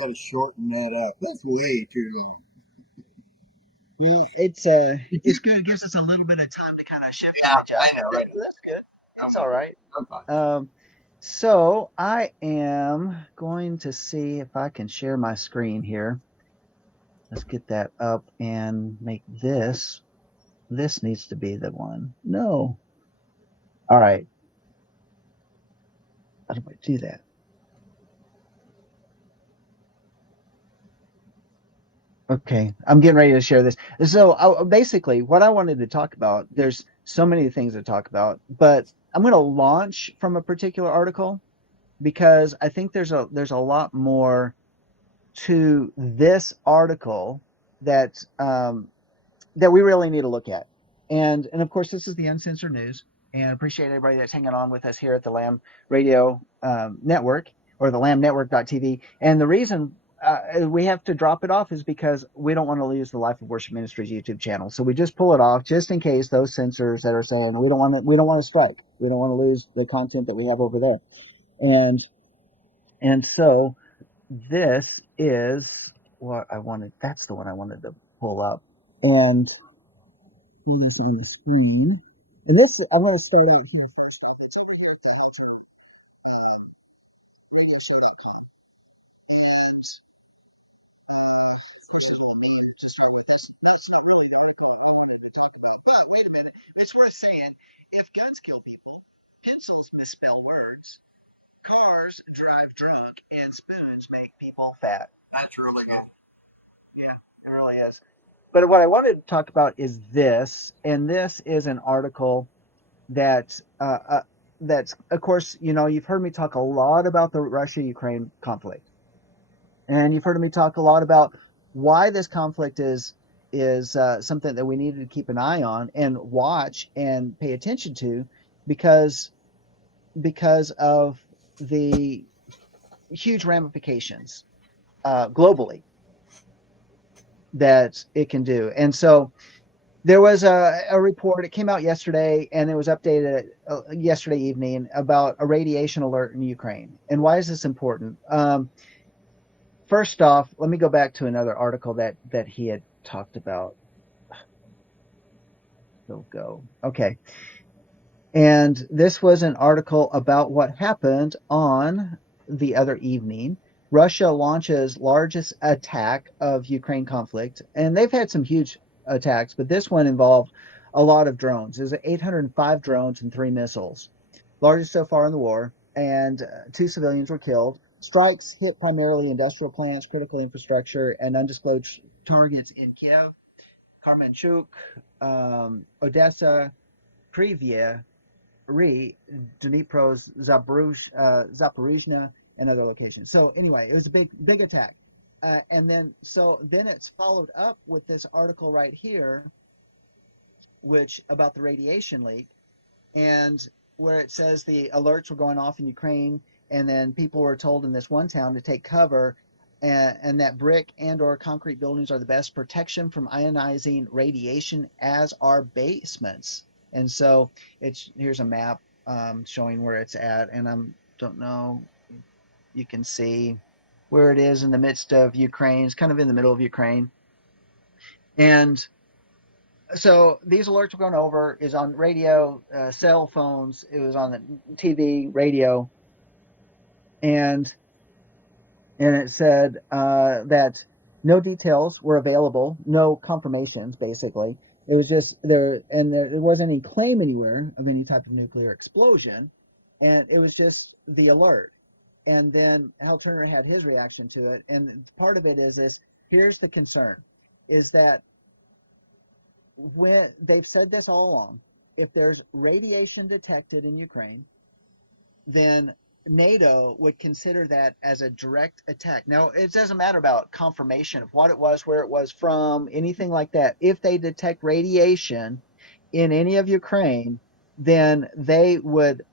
got to shorten that up. That's way too long. It's good. It gives us a little bit of time to kind of shift and adjust. I know, right? That's good. That's all right. I'm fine. So I am going to see if I can share my screen here. Let's get that up and make this. This needs to be the one. No. All right. How do I do that? Okay, I'm getting ready to share this. So, basically, what I wanted to talk about, there's so many things to talk about, but I'm going to launch from a particular article because I think there's a lot more to this article that that we really need to look at. And of course, this is the uncensored news, and I appreciate everybody that's hanging on with us here at the Lamb Radio Network or the lambnetwork.tv. And the reason we have to drop it off is because we don't want to lose the Life of Worship Ministries YouTube channel. So we just pull it off just in case those censors that are saying we don't want to strike. We don't want to lose the content that we have over there. And and so this is what I wanted. That's the one I wanted to pull up. And this on the screen. And this, I'm going to start out here. Wait a minute. It's worth saying if guns kill people, pencils misspell words, cars drive drunk, and spoons make people fat. That's really good. It really is. But what I wanted to talk about is this, and this is an article that that's, of course, you've heard me talk a lot about the Russia-Ukraine conflict, and you've heard me talk a lot about why this conflict is something that we need to keep an eye on and watch and pay attention to, because of the huge ramifications globally that it can do. And so there was a report. It came out yesterday, and it was updated yesterday evening about a radiation alert in Ukraine. And why is this important? First off, let me go back to another article that he had talked about. He'll go. Okay. And this was an article about what happened on the other evening. Russia launches largest attack of Ukraine conflict, and they've had some huge attacks, but this one involved a lot of drones. There's 805 drones and 3 missiles, largest so far in the war, and 2 civilians were killed. Strikes hit primarily industrial plants, critical infrastructure, and undisclosed targets in Kiev, Karmanchuk, Odessa, Kryvyi Dnipro, Zaporizhzhia, and other locations. So anyway, it was a big attack. And then it's followed up with this article right here, which about the radiation leak, and where it says the alerts were going off in Ukraine, and then people were told in this one town to take cover, and that brick and or concrete buildings are the best protection from ionizing radiation, as are basements. And so here's a map showing where it's at, and I don't know, you can see where it is in the midst of Ukraine. It's kind of in the middle of Ukraine. And so these alerts were going over, is on radio, cell phones, it was on the TV, radio, and it said that no details were available, no confirmations, basically. It was just there, and there wasn't any claim anywhere of any type of nuclear explosion, and it was just the alert. And then Hal Turner had his reaction to it, and part of it is this. Here's the concern: is that when they've said this all along, if there's radiation detected in Ukraine, then NATO would consider that as a direct attack. Now, it doesn't matter about confirmation of what it was, where it was from, anything like that. If they detect radiation in any of Ukraine, then they would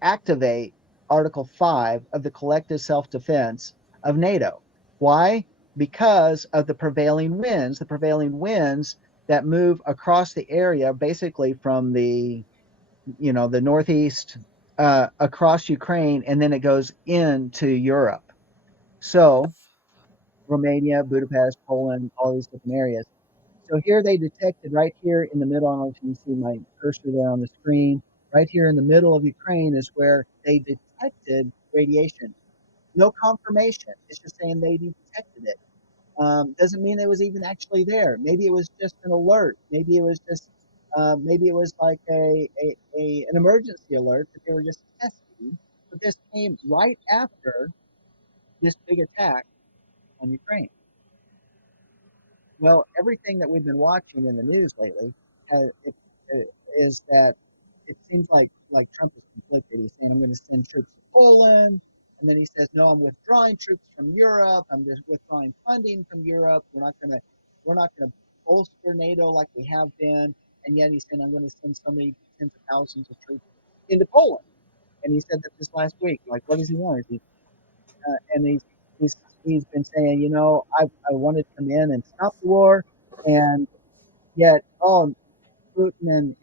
activate Article 5 of the collective self-defense of NATO. Why? Because of the prevailing winds that move across the area, basically from the northeast across Ukraine, and then it goes into Europe. So Romania, Budapest, Poland, all these different areas. So here they detected right here in the middle. I don't know if you can see my cursor there on the screen. Right here in the middle of Ukraine is where they detected radiation. No confirmation. It's just saying they detected it. Doesn't mean it was even actually there. Maybe it was just an alert. Maybe it was just maybe it was like an emergency alert that they were just testing. But this came right after this big attack on Ukraine. Well, everything that we've been watching in the news lately is that it seems like Trump is conflicted. He's saying I'm going to send troops to Poland, and then he says no, I'm withdrawing troops from Europe. I'm just withdrawing funding from Europe. We're not going to bolster NATO like we have been, and yet he's saying I'm going to send so many tens of thousands of troops into Poland. And he said that this last week. Like, what does he want? And he's he's been saying, I wanted to come in and stop the war, and yet, Putin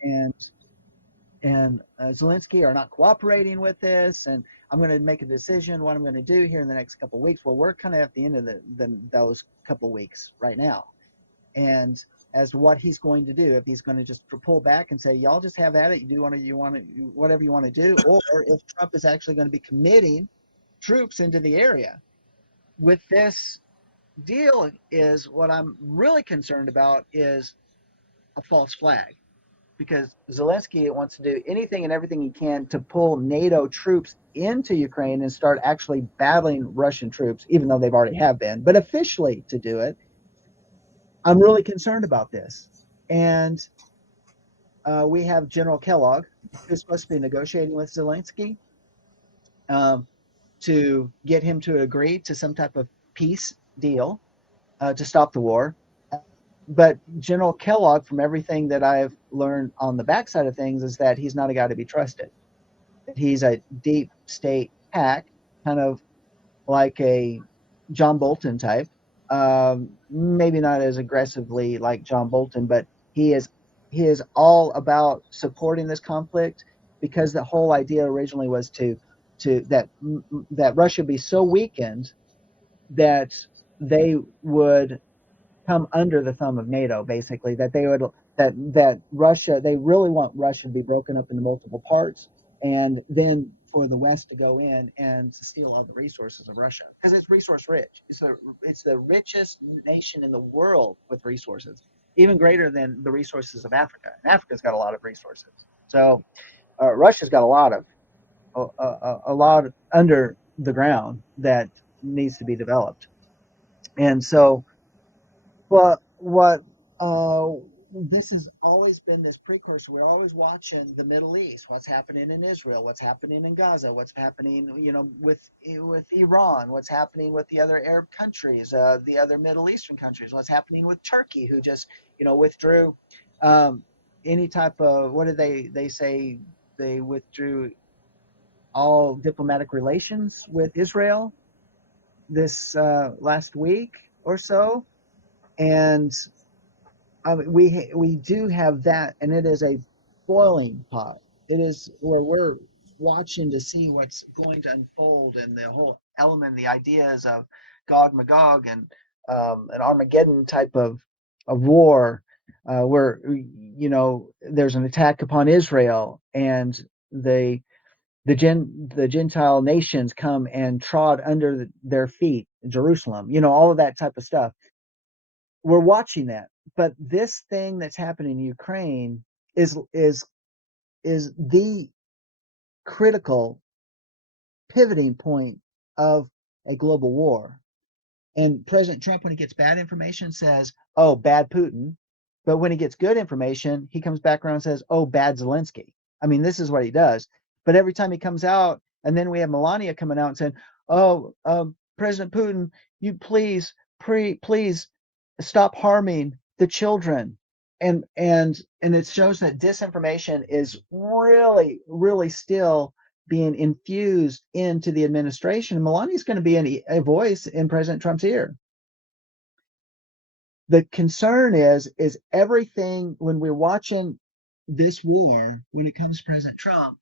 and Zelensky are not cooperating with this, and I'm going to make a decision what I'm going to do here in the next couple of weeks. Well, we're kind of at the end of those couple of weeks right now, and as to what he's going to do, if he's going to just pull back and say, "Y'all just have at it. You want to whatever you want to do," or if Trump is actually going to be committing troops into the area. With this deal, is what I'm really concerned about is a false flag, because Zelensky wants to do anything and everything he can to pull NATO troops into Ukraine and start actually battling Russian troops, even though they've already have been, but officially to do it. I'm really concerned about this. And we have General Kellogg, who's supposed to be negotiating with Zelensky um, to get him to agree to some type of peace deal to stop the war. But General Kellogg, from everything that I've learned on the backside of things, is that he's not a guy to be trusted. He's a deep state hack, kind of like a John Bolton type. Maybe not as aggressively like John Bolton, but he is he is all about supporting this conflict, because the whole idea originally was to that Russia be so weakened that they would come under the thumb of NATO, basically, that they would that Russia, they really want Russia to be broken up into multiple parts, and then for the West to go in and to steal all the resources of Russia, because it's resource rich. It's the richest nation in the world with resources, even greater than the resources of Africa. And Africa's got a lot of resources. So Russia's got a lot under the ground that needs to be developed. And so what uh, this has always been this precursor. We're always watching the Middle East, what's happening in Israel, what's happening in Gaza, what's happening, with Iran, what's happening with the other Arab countries, the other Middle Eastern countries, what's happening with Turkey, who just withdrew um, any type of, what did they say, they withdrew all diplomatic relations with Israel this last week or so. And we do have that, and it is a boiling pot. It is where we're watching to see what's going to unfold, and the whole element, the ideas of Gog Magog and an Armageddon type of war, where there's an attack upon Israel, and the the Gentile nations come and trod under their feet Jerusalem. All of that type of stuff, we're watching that. But this thing that's happening in Ukraine is the critical pivoting point of a global war. And President Trump, when he gets bad information, says, "Oh, bad Putin." But when he gets good information, he comes back around and says, "Oh, bad Zelensky." I mean, this is what he does. But every time he comes out, and then we have Melania coming out and saying, "Oh, President Putin, you please stop harming the children." And it shows that disinformation is really, really still being infused into the administration. Melania's going to be a voice in President Trump's ear. The concern is everything, when we're watching this war, when it comes to President Trump,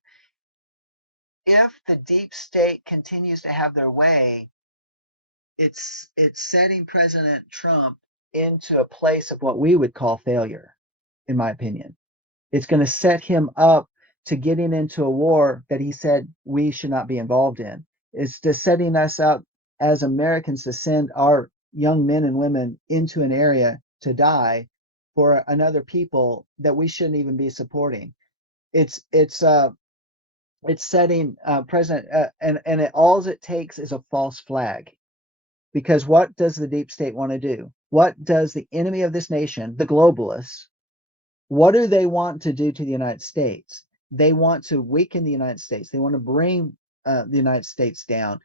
if the deep state continues to have their way, it's setting President Trump into a place of what we would call failure, in my opinion. It's going to set him up to getting into a war that he said we should not be involved in. It's just setting us up as Americans to send our young men and women into an area to die for another people that we shouldn't even be supporting. It's setting President and all it takes is a false flag. Because what does the deep state want to do? What does the enemy of this nation, the globalists, what do they want to do to the United States? They want to weaken the United States. They want to bring the United States down.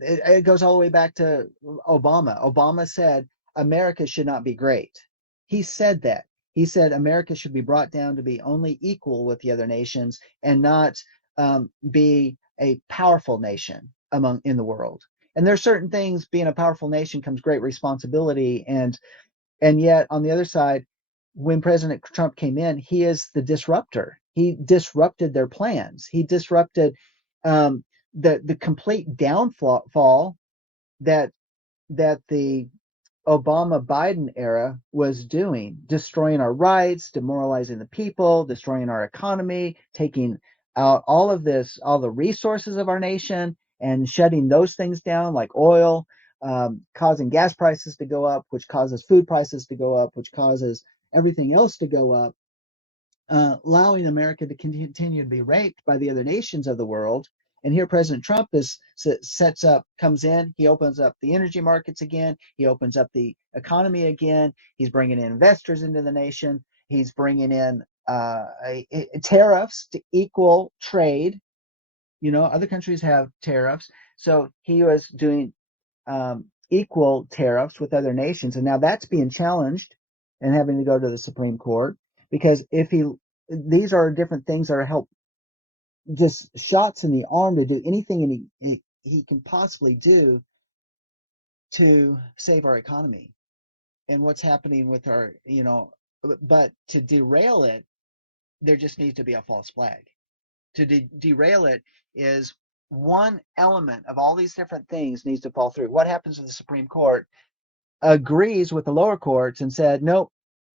It goes all the way back to Obama. Obama said America should not be great. He said that. He said America should be brought down to be only equal with the other nations and not be a powerful nation among in the world. And there's certain things, being a powerful nation comes great responsibility, and yet on the other side, when President Trump came in, he is the disruptor. He disrupted their plans. He disrupted the complete downfall that the Obama Biden era was doing, destroying our rights, demoralizing the people, destroying our economy, taking out all of this, all the resources of our nation, and shutting those things down like oil, causing gas prices to go up, which causes food prices to go up, which causes everything else to go up, allowing America to continue to be raped by the other nations of the world. And here President Trump comes in, he opens up the energy markets again, he opens up the economy again, he's bringing in investors into the nation, he's bringing in tariffs to equal trade. You know, other countries have tariffs. So he was doing equal tariffs with other nations. And now that's being challenged and having to go to the Supreme Court because these are different things that are help just shots in the arm to do anything he can possibly do to save our economy and what's happening with our, but to derail it, there just needs to be a false flag. To derail it is one element of all these different things needs to fall through. What happens if the Supreme Court agrees with the lower courts and said, nope,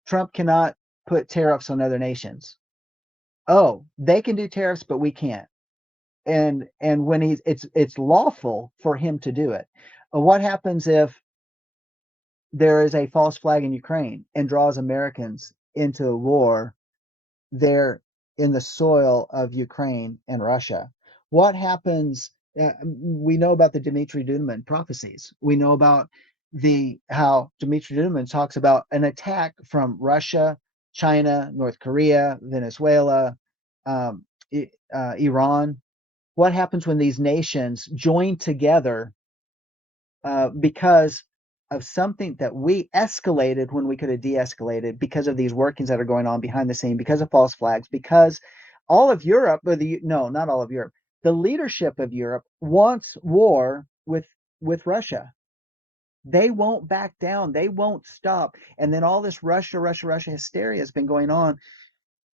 Trump cannot put tariffs on other nations? Oh, they can do tariffs, but we can't. And when it's lawful for him to do it. What happens if there is a false flag in Ukraine and draws Americans into a war there in the soil of Ukraine and Russia? What happens? We know about the Dmitry Duduman prophecies. We know about how Dmitry Duduman talks about an attack from Russia, China, North Korea, Venezuela, Iran. What happens when these nations join together because of something that we escalated when we could have de-escalated because of these workings that are going on behind the scene, because of false flags, because all of Europe, no, not all of Europe, the leadership of Europe wants war with Russia. They won't back down. They won't stop. And then all this Russia hysteria has been going on.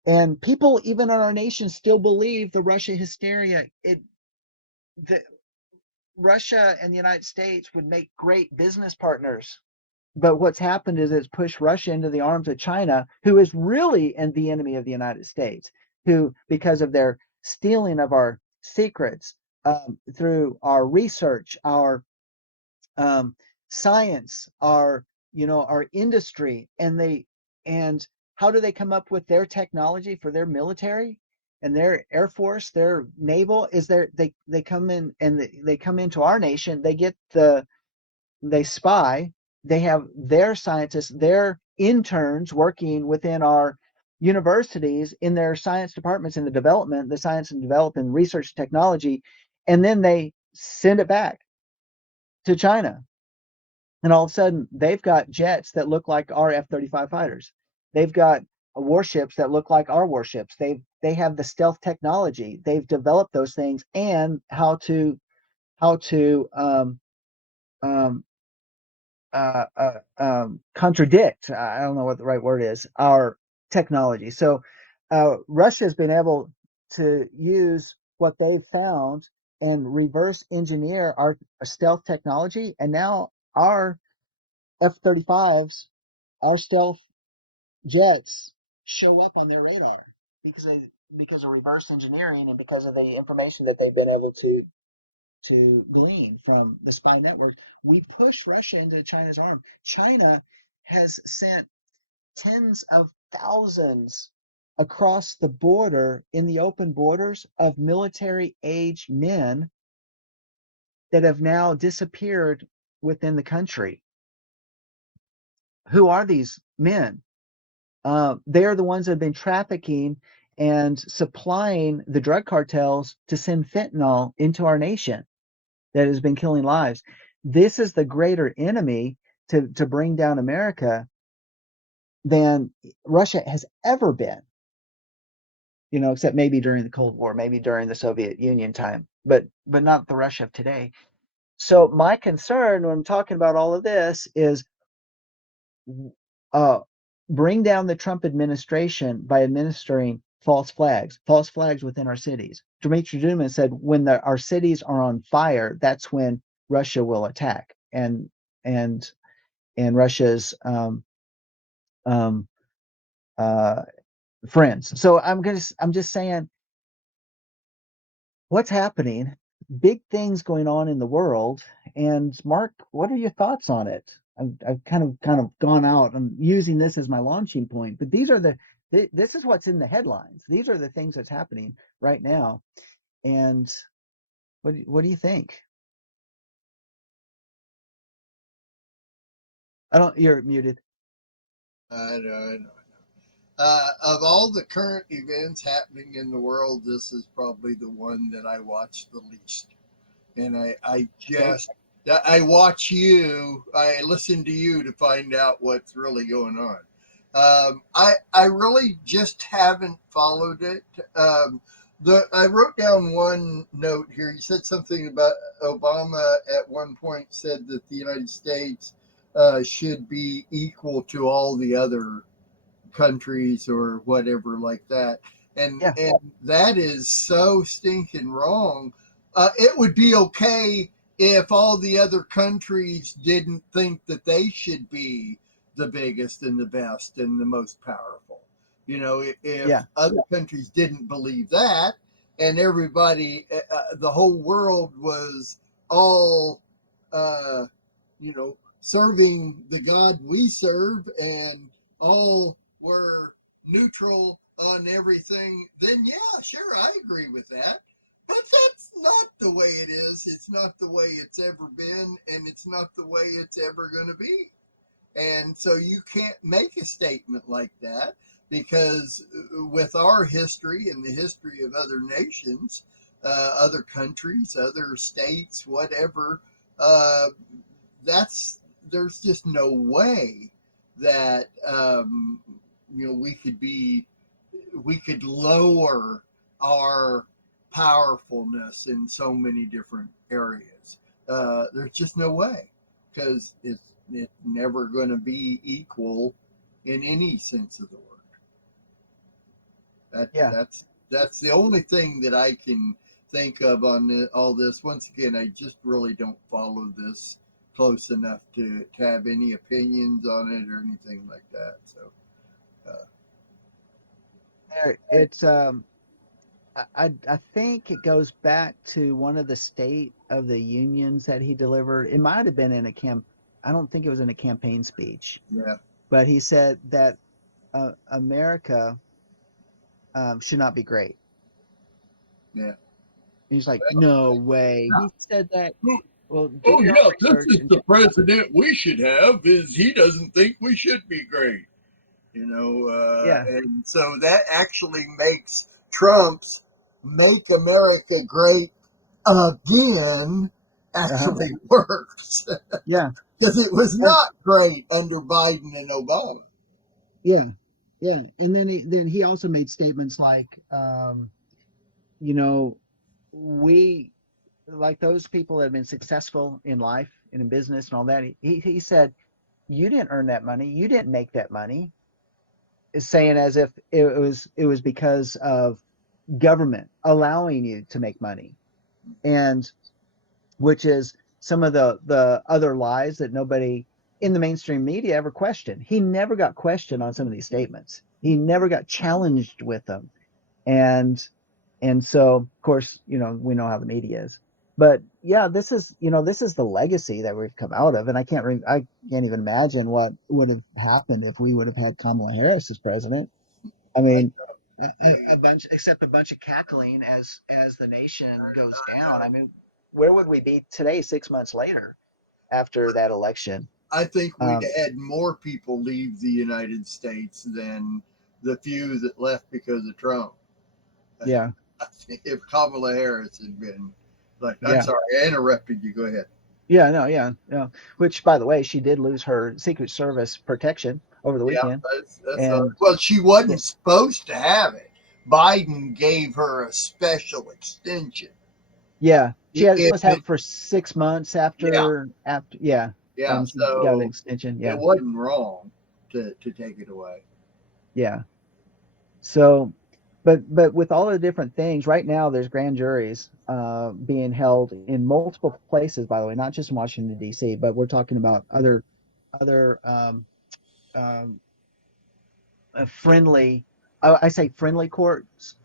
And people, even in our nation, still believe the Russia hysteria. Russia and the United States would make great business partners. But what's happened is it's pushed Russia into the arms of China, who is really the enemy of the United States, who, because of their stealing of our secrets through our research, our science, our industry, and how do they come up with their technology for their military and their air force, their naval? They come in and they come into our nation. They spy. They have their scientists, their interns working within our universities in their science departments in the science and development, research technology, and then they send it back to China. And all of a sudden, they've got jets that look like our F-35 fighters. They've got warships that look like our warships. They have the stealth technology. They've developed those things and how to um, um, contradict. I don't know what the right word is. Our technology. So Russia has been able to use what they've found and reverse engineer our stealth technology, and now our F-35s, our stealth jets show up on their radar because of because of reverse engineering and because of the information that they've been able to glean from the spy network. We push Russia into China's arm. China has sent tens of thousands across the border in the open borders of military age men that have now disappeared within the country. Who are these men? They are the ones that have been trafficking and supplying the drug cartels to send fentanyl into our nation that has been killing lives. This is the greater enemy to bring down America than Russia has ever been, except maybe during the Cold War, maybe during the Soviet Union time, but not the Russia of today. So my concern when I'm talking about all of this is uh, bring down the Trump administration by administering false flags within our cities. Dmitry Duman said when our cities are on fire, that's when Russia will attack, and Russia's um, uh, friends. So I'm just saying what's happening, big things going on in the world. And Mark, what are your thoughts on it? I've kind of gone out. I'm using this as my launching point, but this is what's in the headlines. These are the things that's happening right now. And what do you think? I don't. You're muted. I know. Of all the current events happening in the world, this is probably the one that I watch the least. And I Okay. just, I watch you, I listen to you to find out what's really going on. I really just haven't followed it. I wrote down one note here. You said something about Obama at one point said that the United States should be equal to all the other countries or whatever like that. Yeah. And that is so stinking wrong. It would be okay if all the other countries didn't think that they should be the biggest and the best and the most powerful. If Yeah. other countries didn't believe that, and everybody, the whole world was all, serving the God we serve, and all were neutral on everything, then yeah, sure, I agree with that. But that's not the way it is. It's not the way it's ever been, and it's not the way it's ever going to be. And so you can't make a statement like that because with our history and the history of other nations, other countries, other states, whatever, uh, that's there's just no way that we could lower our powerfulness in so many different areas. There's just no way because it's never going to be equal in any sense of the word. That Yeah. that's the only thing that I can think of on all this. Once again, I just really don't follow this close enough to have any opinions on it or anything like that. So, uh, It's I think it goes back to one of the State of the Unions that he delivered. It might have been in a camp. I don't think it was in a campaign speech, yeah, but he said that America should not be great. yeah. And he's like, no way. He said that. Oh, Well, do oh your yeah, own this research is and the president we should have. Is he doesn't think we should be great, yeah, and so that actually makes Trump's "Make America Great Again" uh-huh, actually works yeah, because it was and not great under Biden and Obama. yeah, yeah. And then he also made statements like, you know, we like those people that have been successful in life and in business and all that. He said, you didn't earn that money, you didn't make that money. Is saying as if it was because of government allowing you to make money. and which is some of the other lies that nobody in the mainstream media ever questioned. He never got questioned on some of these statements. He never got challenged with them. And so, of course, we know how the media is. But yeah, this is the legacy that we've come out of, and I can't even imagine what would have happened if we would have had Kamala Harris as president. I mean, a bunch of cackling as the nation goes down. I mean, where would we be today, 6 months later, after that election? I think we'd had more people leave the United States than the few that left because of Trump. Yeah. If Kamala Harris had been I'm sorry, I interrupted you. Go ahead. Yeah, no, yeah. Which, by the way, she did lose her Secret Service protection over the weekend. Well, she wasn't supposed to have it. Biden gave her a special extension. Yeah, she must have it for 6 months after. Yeah. So got an extension. Yeah, it wasn't wrong to take it away. Yeah. So, but with all the different things right now, there's grand juries being held in multiple places. By the way, not just in Washington D.C., but we're talking about other friendly. I say friendly courts,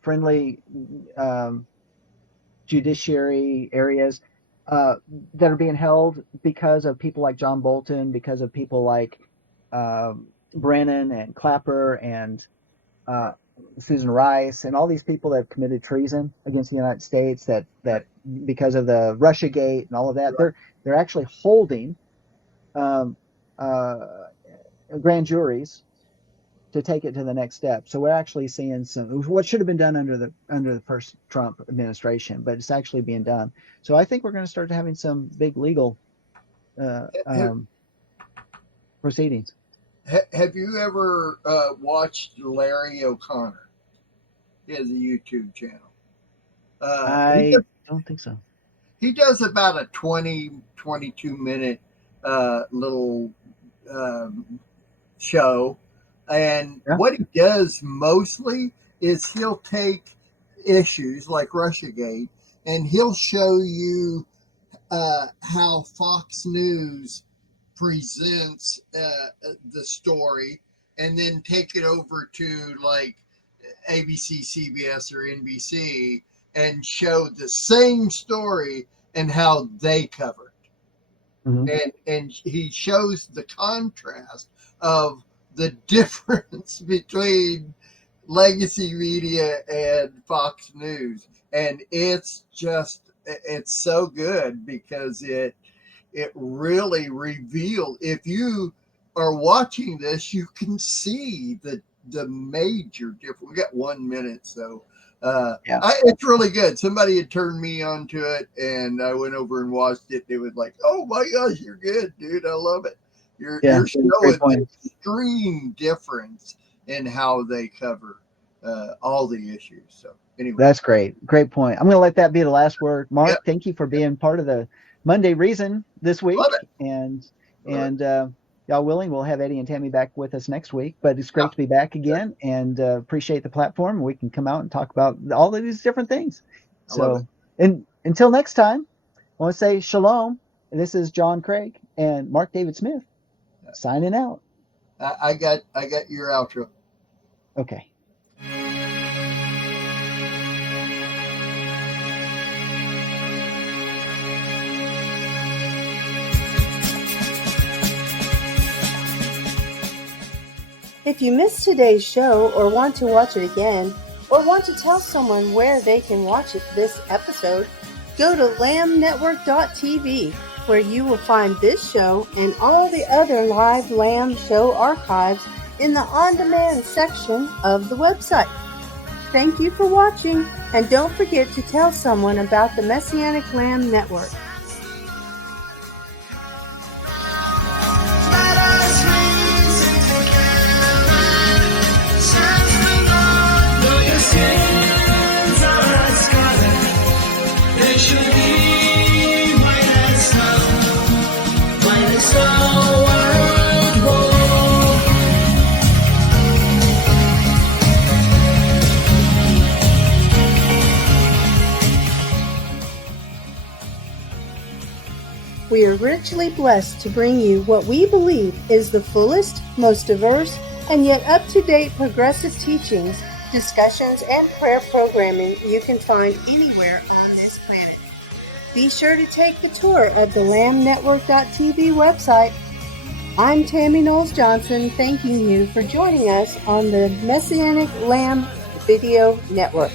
friendly judiciary areas that are being held because of people like John Bolton, because of people like Brennan and Clapper and Susan Rice and all these people that have committed treason against the United States that because of the Russiagate and all of that, they're actually holding grand juries to take it to the next step. So we're actually seeing what should have been done under the first Trump administration, but it's actually being done. So I think we're going to start having some big legal proceedings. Have you ever watched Larry O'Connor? He has a YouTube channel. I don't think so. He does about a 22 minute little show. And what he does mostly is he'll take issues like Russiagate and he'll show you how Fox News presents the story and then take it over to like ABC, CBS, or NBC and show the same story and how they cover it. Mm-hmm. And he shows the contrast of the difference between legacy media and Fox News. And it's so good because it really reveals, if you are watching this, you can see the major difference. We got 1 minute, so it's really good. Somebody had turned me onto it and I went over and watched it. It was like, oh my gosh, you're good, dude. I love it. You're showing the extreme difference in how they cover all the issues. So anyway, that's great. Great point. I'm going to let that be the last word. Mark, thank you for being part of the Monday Reason this week. Love it. And y'all willing, we'll have Eddie and Tammy back with us next week. But it's great to be back again, and appreciate the platform. We can come out and talk about all of these different things. So, and until next time, I want to say shalom. And this is John Craig and Mark David Smith signing out. I got your outro. Okay. If you missed today's show or want to watch it again, or want to tell someone where they can watch this episode, go to lambnetwork.tv, where you will find this show and all the other live Lamb show archives in the on-demand section of the website. Thank you for watching, and don't forget to tell someone about the Messianic Lamb Network. We are richly blessed to bring you what we believe is the fullest, most diverse, and yet up-to-date progressive teachings, discussions, and prayer programming you can find anywhere on this planet. Be sure to take the tour of the LambNetwork.tv website. I'm Tammy Knowles-Johnson, thanking you for joining us on the Messianic Lamb Video Network.